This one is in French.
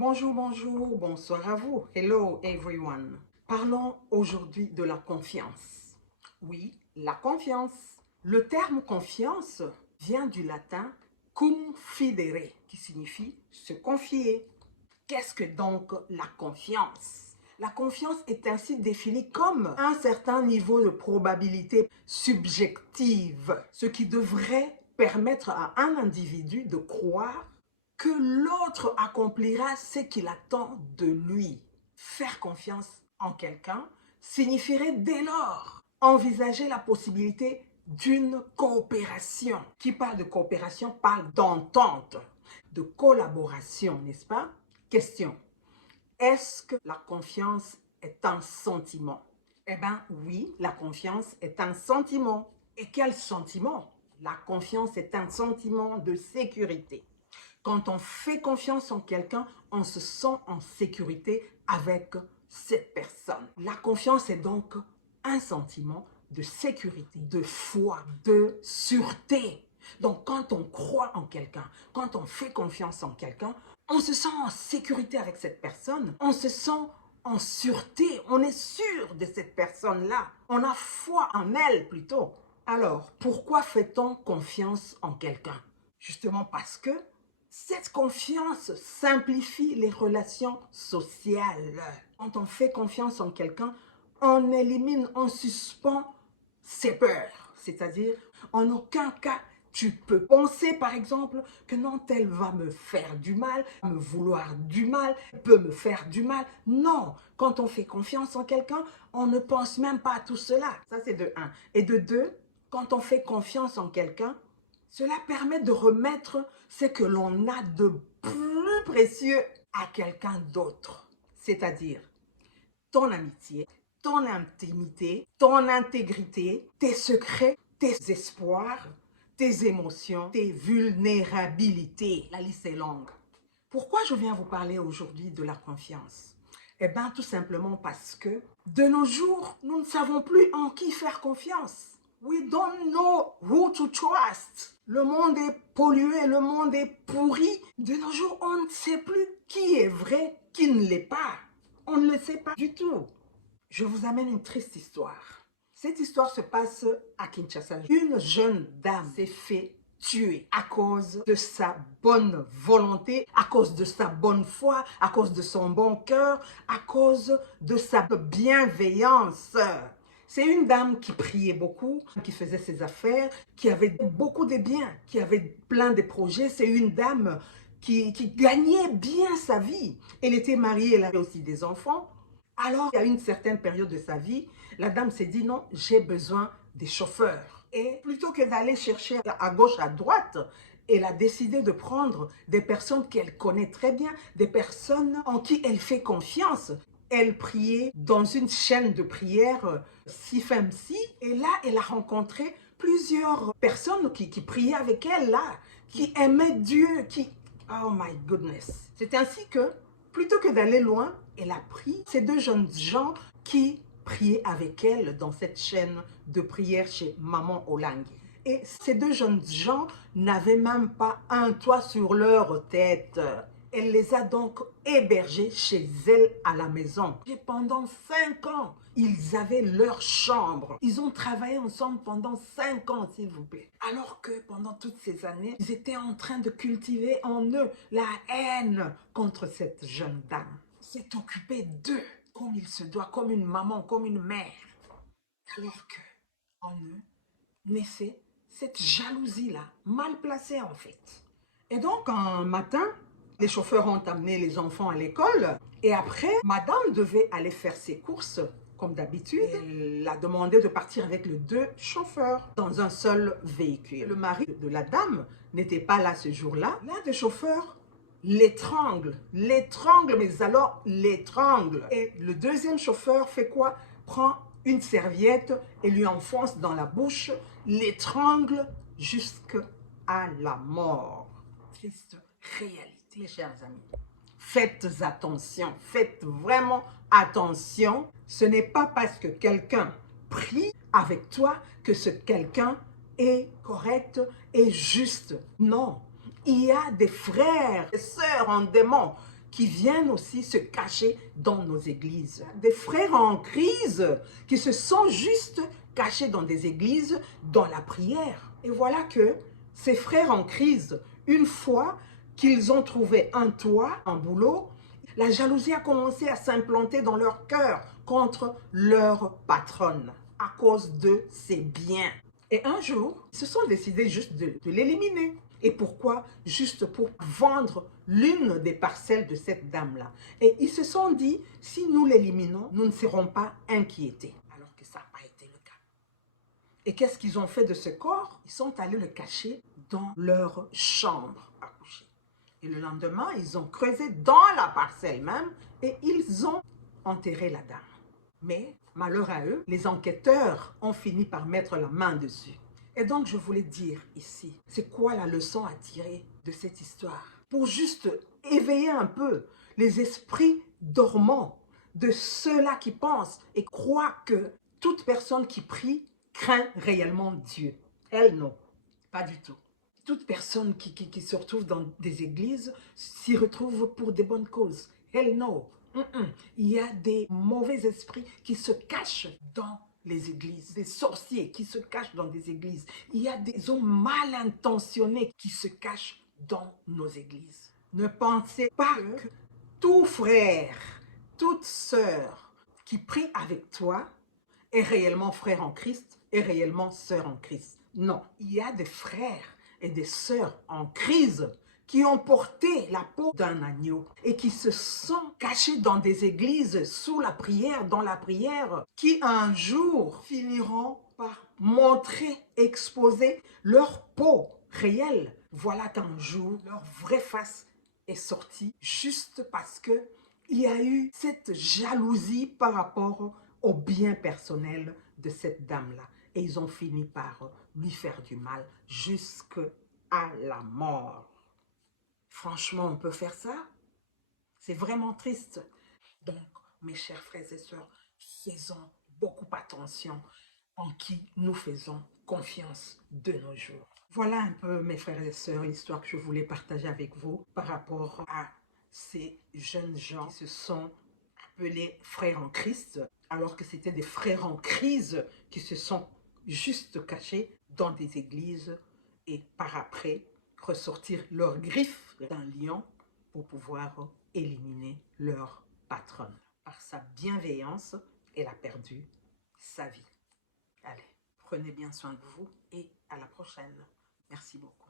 Bonjour, bonjour, bonsoir à vous. Hello everyone. Parlons aujourd'hui de la confiance. Oui, la confiance. Le terme confiance vient du latin confidere, qui signifie se confier. Qu'est-ce que donc la confiance? La confiance est ainsi définie comme un certain niveau de probabilité subjective, ce qui devrait permettre à un individu de croire que l'autre accomplira ce qu'il attend de lui. Faire confiance en quelqu'un signifierait dès lors envisager la possibilité d'une coopération. Qui parle de coopération parle d'entente, de collaboration, n'est-ce pas? Question. Est-ce que la confiance est un sentiment? Eh bien oui, la confiance est un sentiment. Et quel sentiment? La confiance est un sentiment de sécurité. Quand on fait confiance en quelqu'un, on se sent en sécurité avec cette personne. La confiance est donc un sentiment de sécurité, de foi, de sûreté. Donc quand on croit en quelqu'un, quand on fait confiance en quelqu'un, on se sent en sécurité avec cette personne, on se sent en sûreté, on est sûr de cette personne-là, on a foi en elle plutôt. Alors, pourquoi fait-on confiance en quelqu'un? Justement parce que cette confiance simplifie les relations sociales. Quand on fait confiance en quelqu'un, on élimine, on suspend ses peurs. C'est-à-dire, en aucun cas, tu peux penser, par exemple, que non, elle va me faire du mal, me vouloir du mal, peut me faire du mal. Non, quand on fait confiance en quelqu'un, on ne pense même pas à tout cela. Ça, c'est de un. Et de deux, quand on fait confiance en quelqu'un, cela permet de remettre ce que l'on a de plus précieux à quelqu'un d'autre. C'est-à-dire ton amitié, ton intimité, ton intégrité, tes secrets, tes espoirs, tes émotions, tes vulnérabilités. La liste est longue. Pourquoi je viens vous parler aujourd'hui de la confiance? Eh bien, tout simplement parce que de nos jours, nous ne savons plus en qui faire confiance. We don't know who to trust. Le monde est pollué, le monde est pourri. De nos jours, on ne sait plus qui est vrai, qui ne l'est pas. On ne le sait pas du tout. Je vous amène une triste histoire. Cette histoire se passe à Kinshasa. Une jeune dame s'est fait tuer à cause de sa bonne volonté, à cause de sa bonne foi, à cause de son bon cœur, à cause de sa bienveillance. C'est une dame qui priait beaucoup, qui faisait ses affaires, qui avait beaucoup de biens, qui avait plein de projets. C'est une dame qui gagnait bien sa vie. Elle était mariée, elle avait aussi des enfants. Alors, à une certaine période de sa vie, la dame s'est dit non, j'ai besoin des chauffeurs. Et plutôt que d'aller chercher à gauche, à droite, elle a décidé de prendre des personnes qu'elle connaît très bien, des personnes en qui elle fait confiance. Elle priait dans une chaîne de prière Si et là, elle a rencontré plusieurs personnes qui priaient avec elle, là, qui aimaient Dieu, qui... Oh my goodness! C'est ainsi que, plutôt que d'aller loin, elle a pris ces deux jeunes gens qui priaient avec elle dans cette chaîne de prière chez Maman Olang. Et ces deux jeunes gens n'avaient même pas un toit sur leur tête. Elle les a donc hébergés chez elle à la maison. Et pendant 5 ans, ils avaient leur chambre. Ils ont travaillé ensemble pendant 5 ans, s'il vous plaît. Alors que pendant toutes ces années, ils étaient en train de cultiver en eux la haine contre cette jeune dame. S'est occupé d'eux comme il se doit, comme une maman, comme une mère. Alors que en eux naissait cette jalousie-là, mal placée en fait. Et donc, un matin, les chauffeurs ont amené les enfants à l'école. Et après, madame devait aller faire ses courses, comme d'habitude. Elle a demandé de partir avec les deux chauffeurs dans un seul véhicule. Le mari de la dame n'était pas là ce jour-là. L'un des chauffeurs l'étrangle, mais alors l'étrangle. Et le deuxième chauffeur fait quoi? Prend une serviette et lui enfonce dans la bouche, l'étrangle jusqu'à la mort. Triste réalité, mes chers amis. Faites attention, faites vraiment attention. Ce n'est pas parce que quelqu'un prie avec toi que ce quelqu'un est correct et juste. Non, il y a des frères et sœurs en démon qui viennent aussi se cacher dans nos églises. Des frères en crise qui se sont juste cachés dans des églises, dans la prière. Et voilà que ces frères en crise, une fois qu'ils ont trouvé un toit, un boulot, la jalousie a commencé à s'implanter dans leur cœur contre leur patronne à cause de ses biens. Et un jour, ils se sont décidés juste de l'éliminer. Et pourquoi? Juste pour vendre l'une des parcelles de cette dame-là. Et ils se sont dit, si nous l'éliminons, nous ne serons pas inquiétés. Alors que ça n'a pas été le cas. Et qu'est-ce qu'ils ont fait de ce corps? Ils sont allés le cacher dans leur chambre à coucher. Et le lendemain, ils ont creusé dans la parcelle même et ils ont enterré la dame. Mais, malheur à eux, les enquêteurs ont fini par mettre la main dessus. Et donc, je voulais dire ici, c'est quoi la leçon à tirer de cette histoire? Pour juste éveiller un peu les esprits dormants de ceux-là qui pensent et croient que toute personne qui prie craint réellement Dieu. Elle, non, pas du tout. Toute personne qui se retrouve dans des églises s'y retrouve pour des bonnes causes. Elle, non. Il y a des mauvais esprits qui se cachent dans les églises, des sorciers qui se cachent dans des églises. Il y a des hommes mal intentionnés qui se cachent dans nos églises. Ne pensez pas que tout frère, toute sœur qui prie avec toi est réellement frère en Christ, est réellement sœur en Christ. Non, il y a des frères et des sœurs en crise qui ont porté la peau d'un agneau et qui se sont cachés dans des églises sous la prière, dans la prière, qui un jour finiront par montrer, exposer leur peau réelle. Voilà qu'un jour, leur vraie face est sortie juste parce que il y a eu cette jalousie par rapport au bien personnel de cette dame-là. Et ils ont fini par lui faire du mal jusqu'à la mort. Franchement, on peut faire ça? C'est vraiment triste. Donc, mes chers frères et sœurs, faisons beaucoup attention en qui nous faisons confiance de nos jours. Voilà un peu, mes frères et sœurs, l'histoire que je voulais partager avec vous par rapport à ces jeunes gens qui se sont appelés frères en Christ, alors que c'était des frères en crise qui se sont juste cachés dans des églises et par après ressortir leurs griffes d'un lion pour pouvoir éliminer leur patronne. Par sa bienveillance, elle a perdu sa vie. Allez, prenez bien soin de vous et à la prochaine. Merci beaucoup.